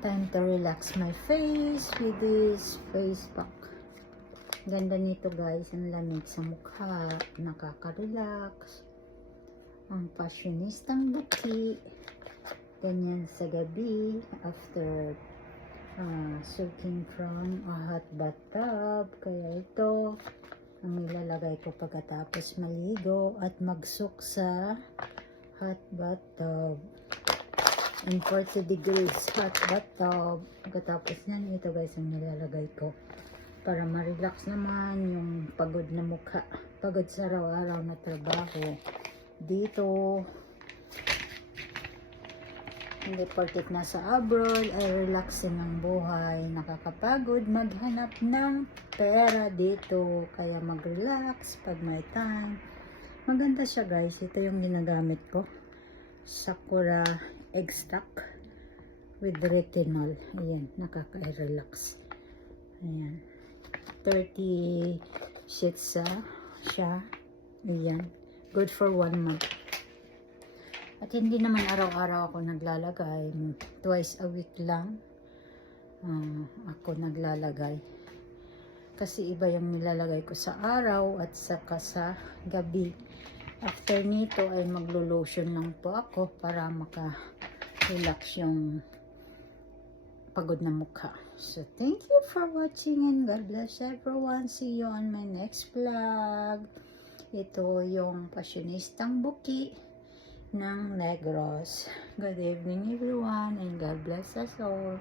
Time to relax my face with this face pack. Ganda nito guys, ang lamig sa mukha, nakaka-relax. Ang fashionistang buki. Ganyan sa gabi after soaking from a hot bathtub. Kaya ito ang nilalagay ko pagkatapos maligo at mag-soak sa hot bathtub. In 40 degrees hot bathtub. Pagkatapos nan, ito guys ang nilalagay ko para ma-relax naman yung pagod na mukha, pagod sa araw-araw na trabaho. Dito hindi porket nasa abroad ay relaxing ang buhay, nakakapagod maghanap ng pera dito, kaya mag-relax pag may time. Maganda siya guys, ito yung ginagamit ko, Sakura extract with retinol. Ayan, nakaka-relax. Ayan, 30 sheets siya. Ayan, good for 1 month. At hindi naman araw-araw ako naglalagay, twice a week lang ako naglalagay, kasi iba yung nilalagay ko sa araw at saka sa gabi. After nito ay maglo-lotion lang po ako para maka-relax yung pagod na mukha. So thank you for watching and God bless everyone. See you on my next vlog. Ito yung fashionistang buki ng Negros. Good evening everyone and God bless us all.